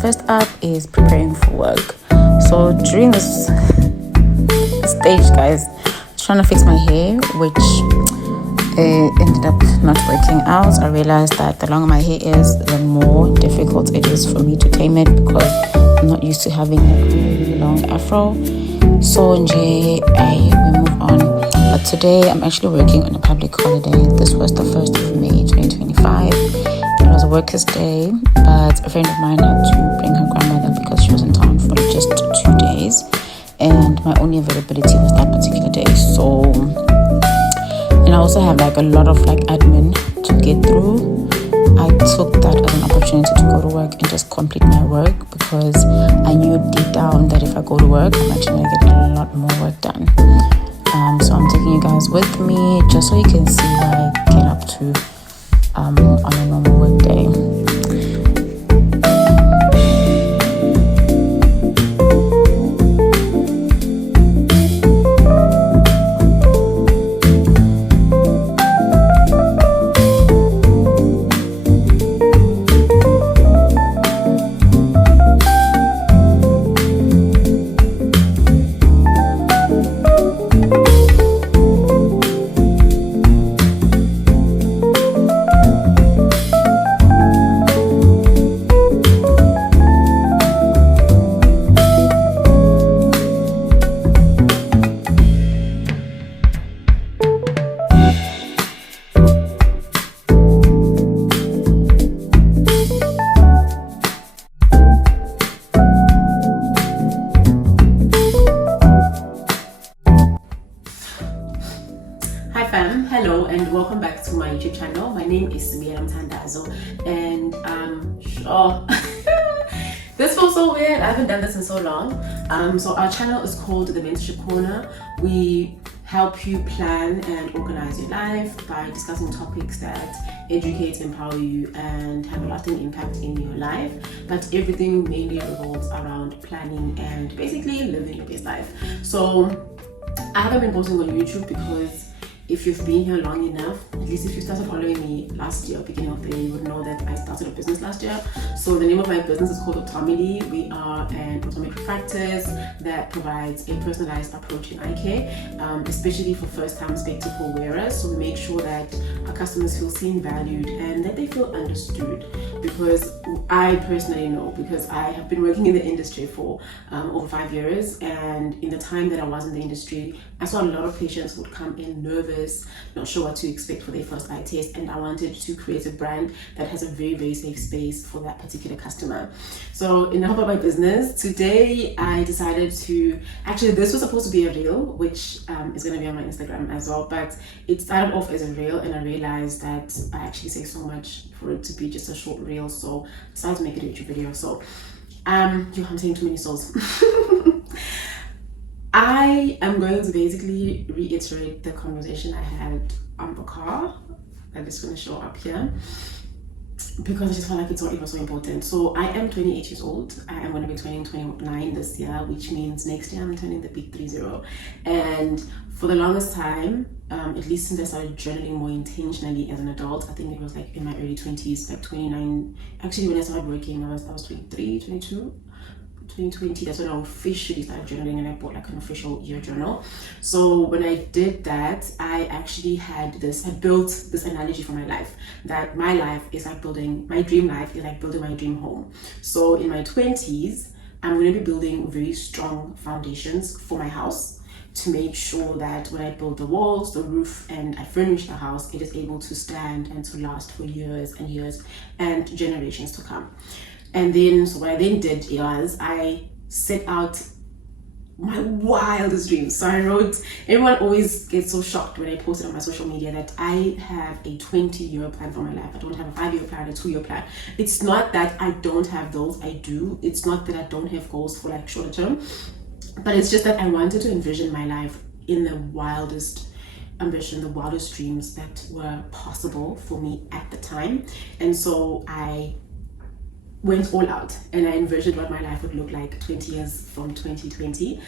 first up is preparing for work. So during this stage, guys, trying to fix my hair, which ended up not working out. I realized that the longer my hair is, the more difficult it is for me to tame it because I'm not used to having a really long afro. So we move on. But today I'm actually working on a public holiday. This was the 1st of May 2025. It was a workers' day, but a friend of mine had to bring her grandmother because she was in town for just 2 days, and my only availability was that particular day. So, and I also have a lot of admin to get through. I took that as an opportunity to go to work and just complete my work because I knew deep down that if I go to work, I'm actually going to get a lot more work done. So I'm taking you guys with me just so you can see what I get up to on a normal work day. Hello and welcome back to my YouTube channel. My name is Berea and this feels so weird. I haven't done this in so long. So our channel is called The Mentorship Corner. We help you plan and organize your life by discussing topics that educate, empower you, and have a lasting impact in your life. But everything mainly revolves around planning and basically living your best life. So I haven't been posting on YouTube because if you've been here long enough, at least if you started following me last year, beginning of the year, you would know that I started a business last year. So the name of my business is called Optomly. We are an optometry practice that provides a personalized approach in eye care, especially for first-time spectacle wearers. So we make sure that our customers feel seen, valued, and that they feel understood. Because I personally know, because I have been working in the industry for over 5 years, and in the time that I was in the industry, I saw a lot of patients would come in nervous, not sure what to expect for their first eye test, and I wanted to create a brand that has a very, very safe space for that particular customer. So enough about my business. Today I decided to, actually this was supposed to be a reel, which is going to be on my Instagram as well, but it started off as a reel and I realized that I actually say so much for it to be just a short reel, so I decided to make it a YouTube video. So I'm saying too many souls. I am going to basically reiterate the conversation I had on the car that is going to show up here because I just felt like it was so important. So I am 28 years old. I am going to be turning 29 this year, which means next year I'm turning the big 30. And for the longest time, at least since I started journaling more intentionally as an adult, I think it was in my early 20s, 29. Actually, when I started working, I was 23, 22. 2020, that's when I officially started journaling, and I bought an official year journal. So when I did that, I actually had built this analogy for my life, that my life is like building, my dream life is like building my dream home. So in my 20s, I'm going to be building very strong foundations for my house to make sure that when I build the walls, the roof, and I furnish the house, it is able to stand and to last for years and years and generations to come. And then, so what I then did was I set out my wildest dreams. So I wrote, everyone always gets so shocked when I post it on my social media that I have a 20-year plan for my life. I don't have a 5-year plan, a 2-year plan. It's not that I don't have those, I do. It's not that I don't have goals for shorter term, but it's just that I wanted to envision my life in the wildest ambition, the wildest dreams that were possible for me at the time. And so I went all out, and I envisioned what my life would look like 20 years from 2020.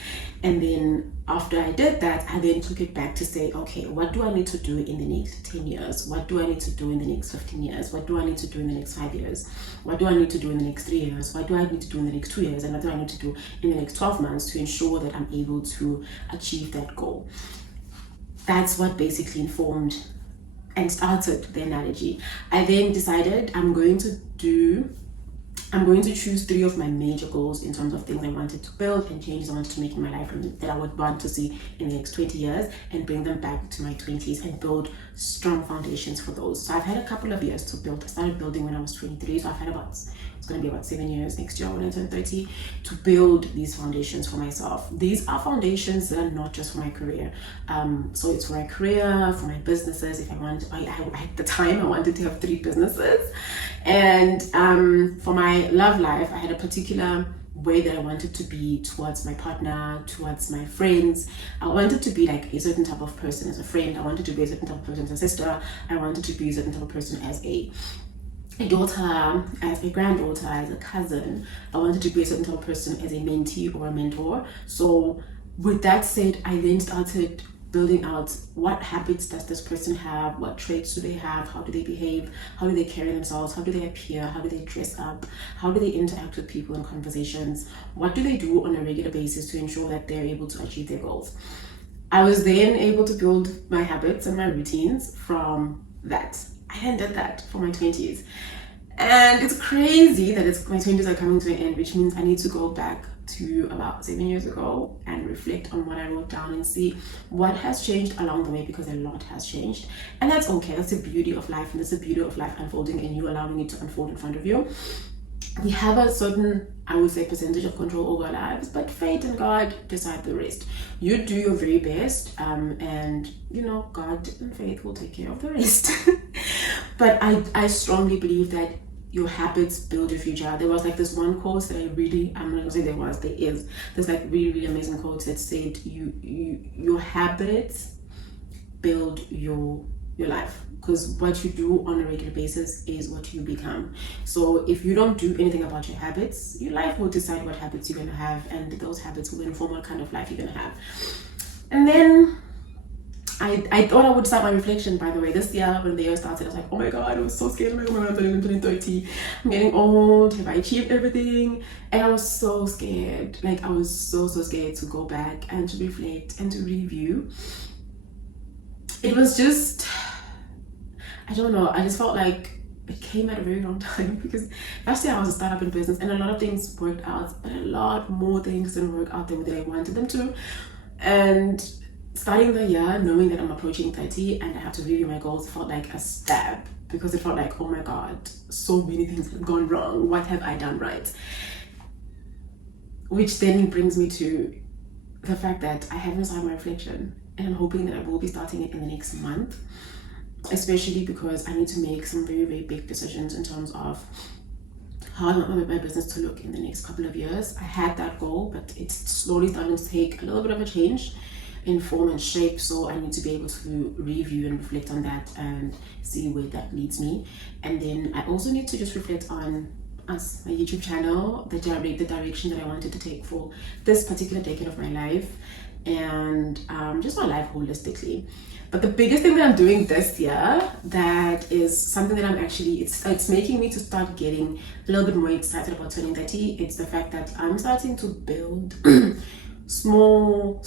And then after I did that, I then took it back to say, okay, what do I need to do in the next 10 years? What do I need to do in the next 15 years? What do I need to do in the next 5 years? What do I need to do in the next 3 years? What do I need to do in the next 2 years? And what do I need to do in the next 12 months to ensure that I'm able to achieve that goal? That's what basically informed and started the analogy. I then decided I'm going to choose 3 of my major goals in terms of things I wanted to build and changes I wanted to make in my life and that I would want to see in the next 20 years, and bring them back to my 20s and build strong foundations for those. So I've had a couple of years to build. I started building when I was 23, so I've had it's going to be about 7 years next year when I turn 30 to build these foundations for myself. These are foundations that are not just for my career. So it's for my career, for my businesses. If I want, at the time I wanted to have 3 businesses. And for my love life, I had a particular way that I wanted to be towards my partner, towards my friends. I wanted to be like a certain type of person as a friend. I wanted to be a certain type of person as a sister. I wanted to be a certain type of person as a daughter, as a granddaughter, as a cousin. I wanted to be a certain type of person as a mentee or a mentor. So with that said, I then started building out what habits does this person have, what traits do they have, how do they behave, how do they carry themselves, how do they appear, how do they dress up, how do they interact with people in conversations, what do they do on a regular basis to ensure that they're able to achieve their goals. I was then able to build my habits and my routines from that. I then did that for my 20s. And it's crazy that my 20s are coming to an end, which means I need to go back to about 7 years ago and reflect on what I wrote down and see what has changed along the way, because a lot has changed. And that's okay. That's the beauty of life, and that's the beauty of life unfolding and you allowing it to unfold in front of you. We have a certain, I would say, percentage of control over our lives, but fate and God decide the rest. You do your very best, and God and fate will take care of the rest. But I strongly believe that your habits build your future. There was like this one quote that I'm not gonna say there is this like really, really amazing quote that said your habits build your life, because what you do on a regular basis is what you become. So if you don't do anything about your habits, your life will decide what habits you're gonna have, and those habits will inform what kind of life you're gonna have. And then I thought I would start my reflection, by the way. This year, when the year started, I was like, oh my God, I was so scared. Oh my God, I'm turning 30. I'm getting old. Have I achieved everything? And I was so scared. Like, I was so scared to go back and to reflect and to review. It was just, I don't know. I just felt like it came at a very wrong time, because last year I was a startup in business and a lot of things worked out, but a lot more things didn't work out the way that I wanted them to. And starting the year knowing that I'm approaching 30 and I have to review my goals felt like a stab, because it felt like, oh my God, so many things have gone wrong. What have I done right? Which then brings me to the fact that I haven't started my reflection, and I'm hoping that I will be starting it in the next month, especially because I need to make some very, very big decisions in terms of how I want my business to look in the next couple of years. I had that goal, but it's slowly starting to take a little bit of a change in form and shape, so I need to be able to review and reflect on that and see where that leads me. And then I also need to just reflect on my YouTube channel, the direction that I wanted to take for this particular decade of my life, and just my life holistically. But the biggest thing that I'm doing this year, that is something that I'm actually, it's making me to start getting a little bit more excited about turning 30. It's the fact that I'm starting to build small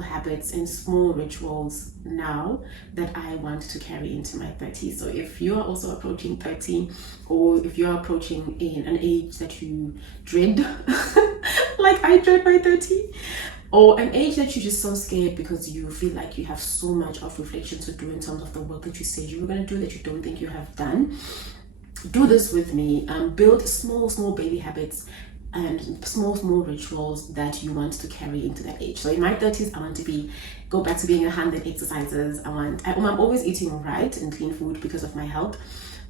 habits and small rituals now that I want to carry into my 30s. So if you are also approaching 30, or if you're approaching an age that you dread, like I dread my 30, or an age that you're just so scared because you feel like you have so much of reflection to do in terms of the work that you said you were going to do that you don't think you have done, do this with me. Build small baby habits and small rituals that you want to carry into that age. So in my 30s, I want to go back to being 100 exercises. I'm always eating right and clean food because of my health.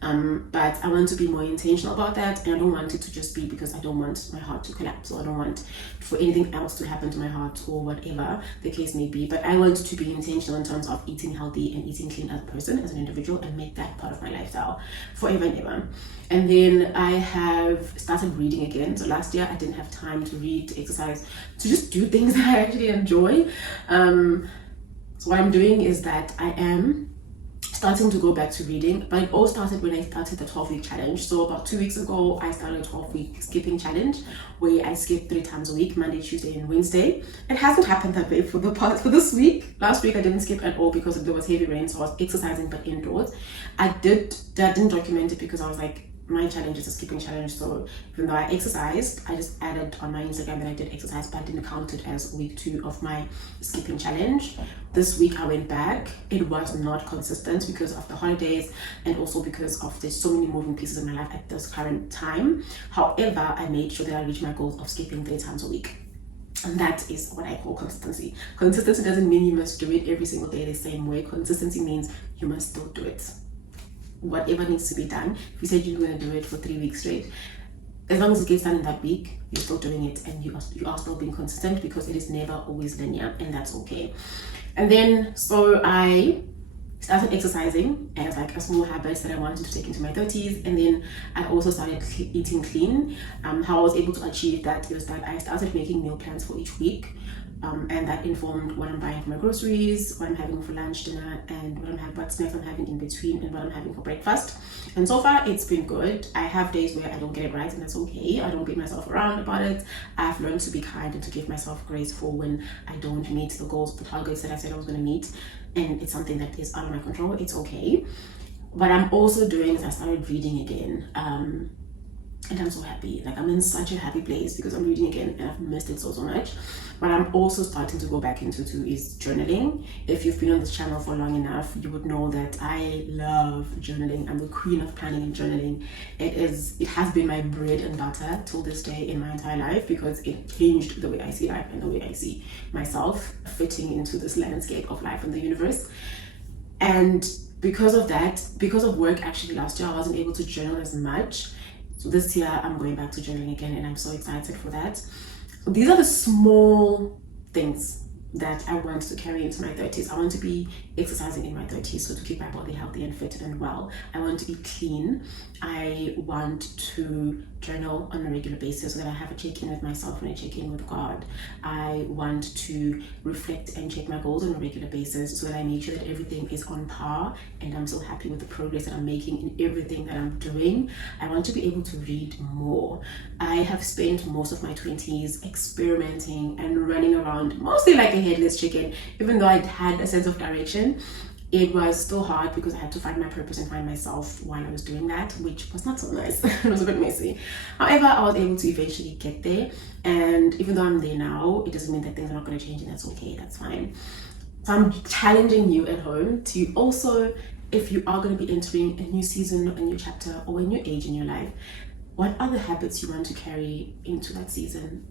But I want to be more intentional about that, and I don't want it to just be because I don't want my heart to collapse, or I don't want for anything else to happen to my heart, or whatever the case may be. But I want to be intentional in terms of eating healthy and eating clean as a person, as an individual, and make that part of my lifestyle forever and ever. And then I have started reading again. So last year I didn't have time to read, to exercise, to just do things that I actually enjoy. So what I'm doing is that I am starting to go back to reading, but it all started when I started the 12-week challenge. So about 2 weeks ago, I started a 12-week skipping challenge where I skip 3 times a week, Monday, Tuesday, and Wednesday. It hasn't happened that way for this week. Last week I didn't skip at all because there was heavy rain, so I was exercising but indoors. I didn't document it because I was like, my challenge is a skipping challenge, so even though I exercised, I just added on my Instagram that I did exercise, but I didn't count it as week 2 of my skipping challenge. This week I went back. It was not consistent because of the holidays, and also because of there's so many moving pieces in my life at this current time. However, I made sure that I reached my goal of skipping 3 times a week. And that is what I call consistency. Consistency doesn't mean you must do it every single day the same way. Consistency means you must still do it. Whatever needs to be done. If you said you're going to do it for 3 weeks straight, as long as it gets done in that week, you're still doing it, and you are still being consistent, because it is never always linear, and that's okay. And then so I started exercising as like a small habit that I wanted to take into my 30s, and then I also started eating clean. How I was able to achieve that is that I started making meal plans for each week. And that informed what I'm buying for my groceries, what I'm having for lunch, dinner, and what snacks I'm having in between, and what I'm having for breakfast. And so far, it's been good. I have days where I don't get it right, and that's okay. I don't beat myself around about it. I've learned to be kind and to give myself grace for when I don't meet the goals, the targets that I said I was going to meet, and it's something that is out of my control. It's okay. What I'm also doing is I started reading again. And I'm so happy. Like, I'm in such a happy place because I'm reading again, and I've missed it so much. What I'm also starting to go back into too is journaling. If you've been on this channel for long enough, you would know that I love journaling. I'm the queen of planning and journaling. It has been my bread and butter till this day in my entire life, because it changed the way I see life and the way I see myself fitting into this landscape of life and the universe. And because of that, because of work, actually last year I wasn't able to journal as much. So this year I'm going back to journaling again, and I'm so excited for that. These are the small things that I want to carry into my 30s. I want to be exercising in my 30s, so to keep my body healthy and fit and well. I want to eat clean. I want to journal on a regular basis so that I have a check-in with myself when I check in with God. I want to reflect and check my goals on a regular basis so that I make sure that everything is on par, and I'm so happy with the progress that I'm making in everything that I'm doing. I want to be able to read more. I have spent most of my 20s experimenting and running around, mostly like a headless chicken. Even though I had a sense of direction, it was still hard because I had to find my purpose and find myself while I was doing that, which was not so nice. It was a bit messy. However, I was able to eventually get there, and even though I'm there now, it doesn't mean that things are not going to change, and that's okay, that's fine. So I'm challenging you at home to also, if you are going to be entering a new season, a new chapter, or a new age in your life, what are the habits you want to carry into that season?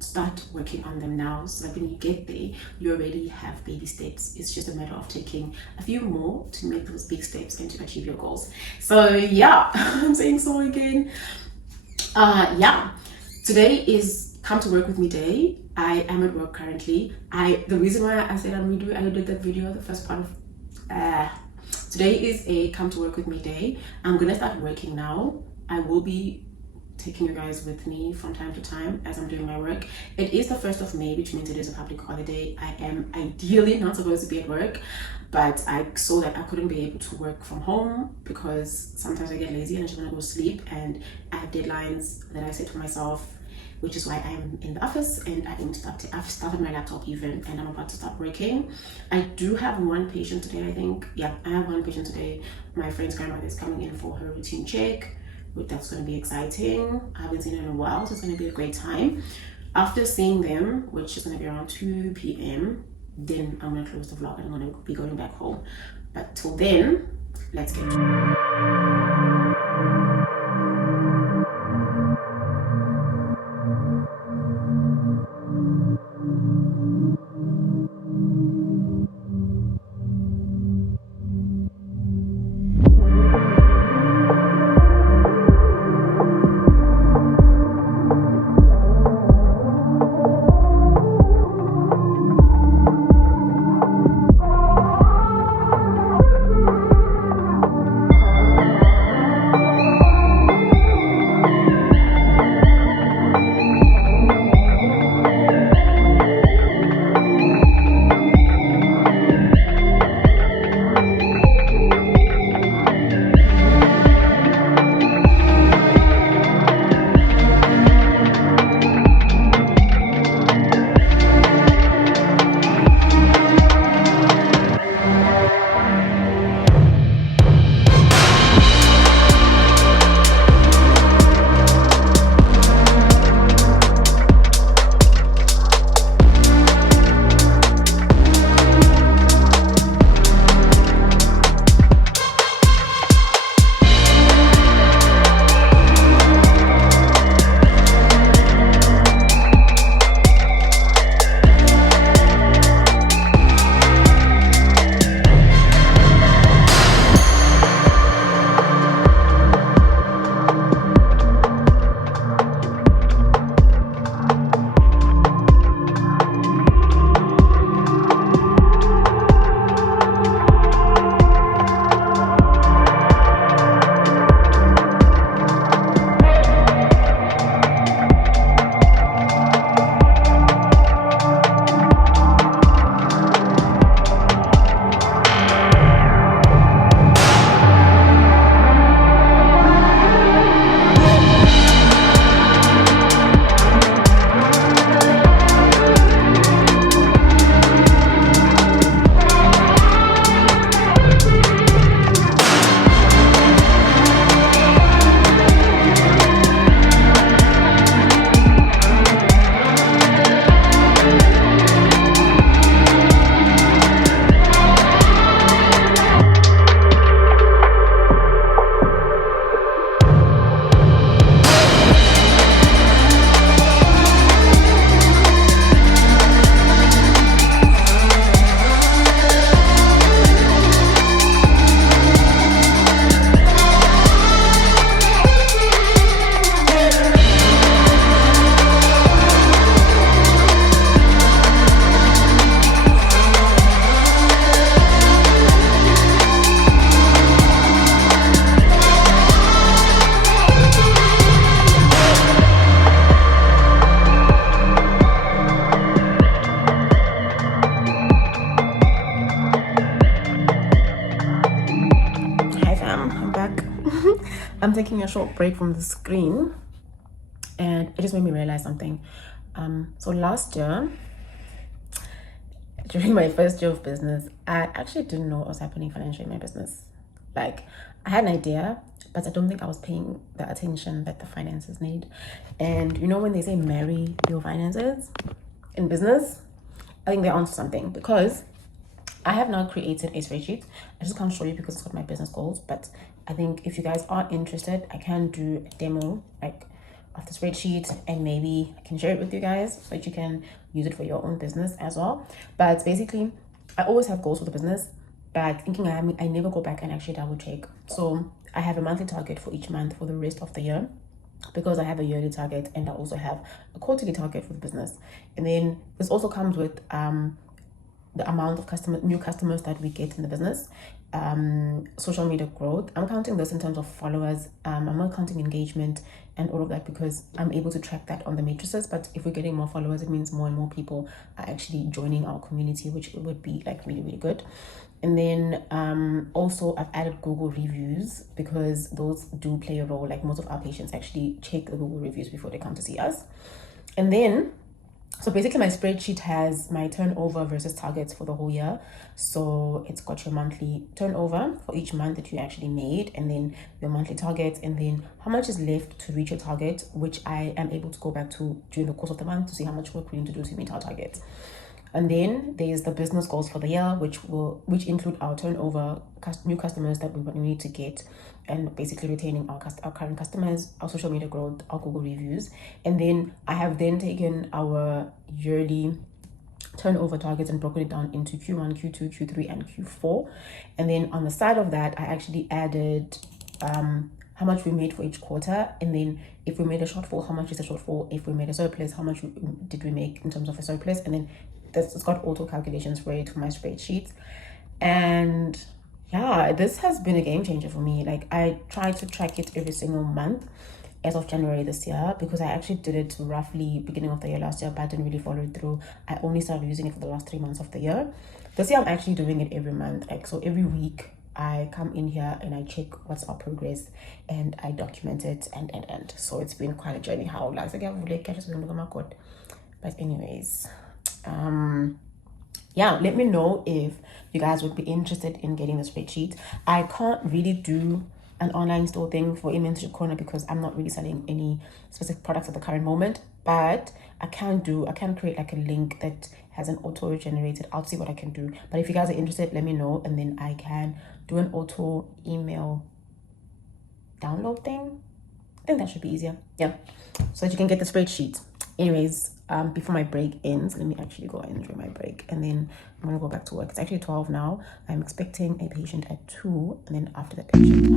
Start working on them now, so that when you get there, you already have baby steps. It's just a matter of taking a few more to make those big steps and to achieve your goals. So yeah, I'm saying so again. Today is come to work with me day. I am at work currently. The reason why I said I did that video, the first part of today is a come to work with me day. I'm gonna start working now. I will be taking you guys with me from time to time as I'm doing my work. It is the 1st of May, which means it is a public holiday. I am ideally not supposed to be at work, but I saw that I couldn't be able to work from home because sometimes I get lazy and I just want to go sleep, and I have deadlines that I set for myself, which is why I'm in the office, and I've started my laptop even, and I'm about to start working. I do have one patient today, I think. Yeah, I have one patient today. My friend's grandmother is coming in for her routine check. That's going to be exciting. I haven't seen her in a while, so it's going to be a great time. After seeing them, which is going to be around 2 p.m, then I'm going to close the vlog and I'm going to be going back home. But till then, let's get to it. I'm taking a short break from the screen, and it just made me realize something. So last year, during my first year of business, I actually didn't know what was happening financially in my business. Like, I had an idea, but I don't think I was paying the attention that the finances need. And you know, when they say marry your finances in business, I think they're onto something, because I have now created a spreadsheet. I just can't show you because it's got my business goals, but I think if you guys are interested, I can do a demo like of the spreadsheet, and maybe I can share it with you guys so that you can use it for your own business as well. But basically, I always have goals for the business, but thinking I never go back and actually double check. So I have a monthly target for each month for the rest of the year, because I have a yearly target, and I also have a quarterly target for the business. And then this also comes with the amount of new customers that we get in the business, social media growth. I'm counting this in terms of followers. I'm not counting engagement and all of that, because I'm able to track that on the matrices. But if we're getting more followers, it means more and more people are actually joining our community, which would be like really, really good. And then also I've added Google reviews, because those do play a role. Like, most of our patients actually check the Google reviews before they come to see us. And then, so basically my spreadsheet has my turnover versus targets for the whole year. So it's got your monthly turnover for each month that you actually made, and then your monthly targets, and then how much is left to reach your target, which I am able to go back to during the course of the month to see how much work we need to do to meet our targets. And then there's the business goals for the year, which include our turnover, new customers that we need to get, and basically retaining our current customers, our social media growth, our Google reviews. And then I have then taken our yearly turnover targets and broken it down into Q1, Q2, Q3, and Q4. And then on the side of that, I actually added how much we made for each quarter, and then if we made a shortfall, how much is the shortfall? If we made a surplus, how much did we make in terms of a surplus? And then it's got auto calculations for it for my spreadsheets. And yeah, this has been a game changer for me. Like, I try to track it every single month as of January this year, because I actually did it roughly beginning of the year last year, but I didn't really follow it through. I only started using it for the last 3 months of the year. This year I'm actually doing it every month. Like, so every week I come in here and I check what's our progress, and I document it, and so it's been quite a journey. How like but anyways, yeah, let me know if you guys would be interested in getting the spreadsheet. I can't really do an online store thing for Inventory Corner, because I'm not really selling any specific products at the current moment, but I can create like a link that has an auto generated. I'll see what I can do. But if you guys are interested, let me know, and then I can do an auto email download thing. I think that should be easier. Yeah, so that you can get the spreadsheet. Anyways, before my break ends, let me actually go and enjoy my break, and then I'm gonna go back to work. It's actually 12 now. I'm expecting a patient at 2, and then after that patient